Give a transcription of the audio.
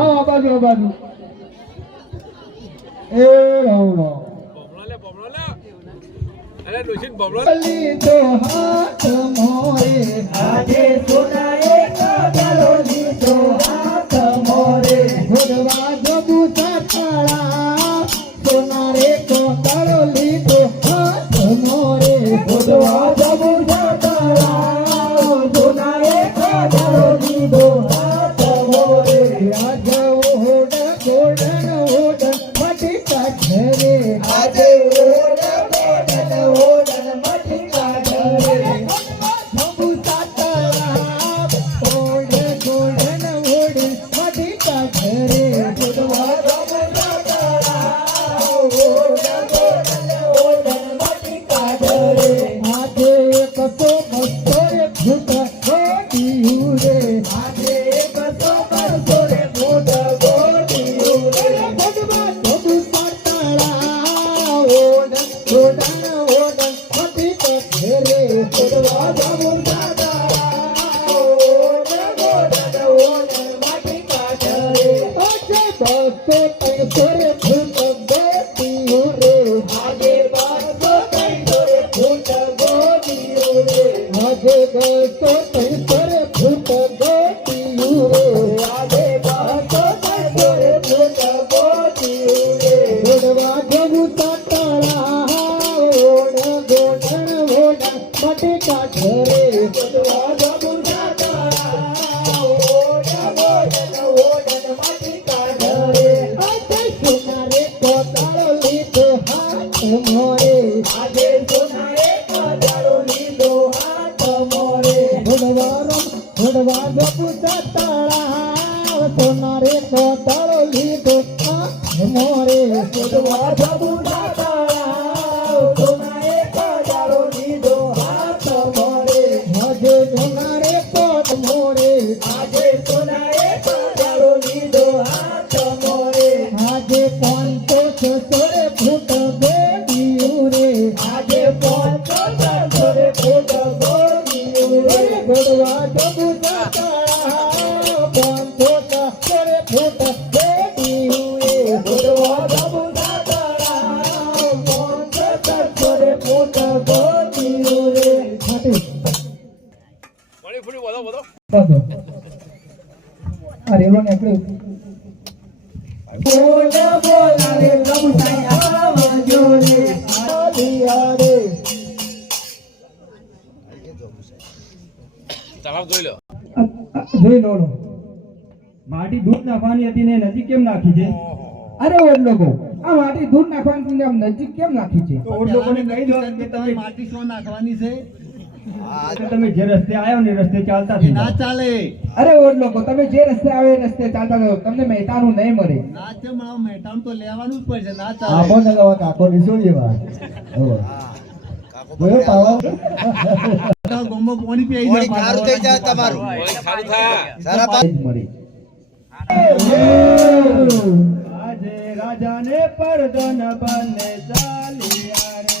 આ બાજુ એ રામ અરે ડોશીન બબલો લીધો હાથ મોરે આજે સોનાએ કાગળો લીધો હાથ મોરે ભોળવા જબુ સાતળા સોનારે કાગળો લીધો હાથ મોરે ભોળવા જબુ સાતળા સોનારે કાગળો લીધો હાથ મોરે આજે ઓડ ગોડન મટી કાઢરે આજે માટી દૂધ નાખવાની હતી ને નજીક કેમ નાખી છે? અરે ઓડ લોકો આ માટી દૂધ નાખવાની આમ નજીક કેમ નાખી છે? તો ઓડ લોકોને કહી દો કે તમે માટી શું નાખવાની છે? તમે જે રસ્તે આવ્યો ને રસ્તે ચાલતા થઈ ના ચાલે. અરે ઓડ લોકો તમે જે રસ્તે આવે એ રસ્તે ચાલતા જાઓ, તમને મહેટાનું નહીં મળે. ના છે મારો મહેટાનું તો લેવાનું જ પડશે. ના ચાલે. આપો ને લવા કાકો ની શું લેવા? બોલો પાવા ગોમો પાણી પી આવી જાય. ખારું થઈ જાય તમારું. ખારું થા સારા પાણી મળી. આજે રાજાને પરદન બને ચાલિયા રે.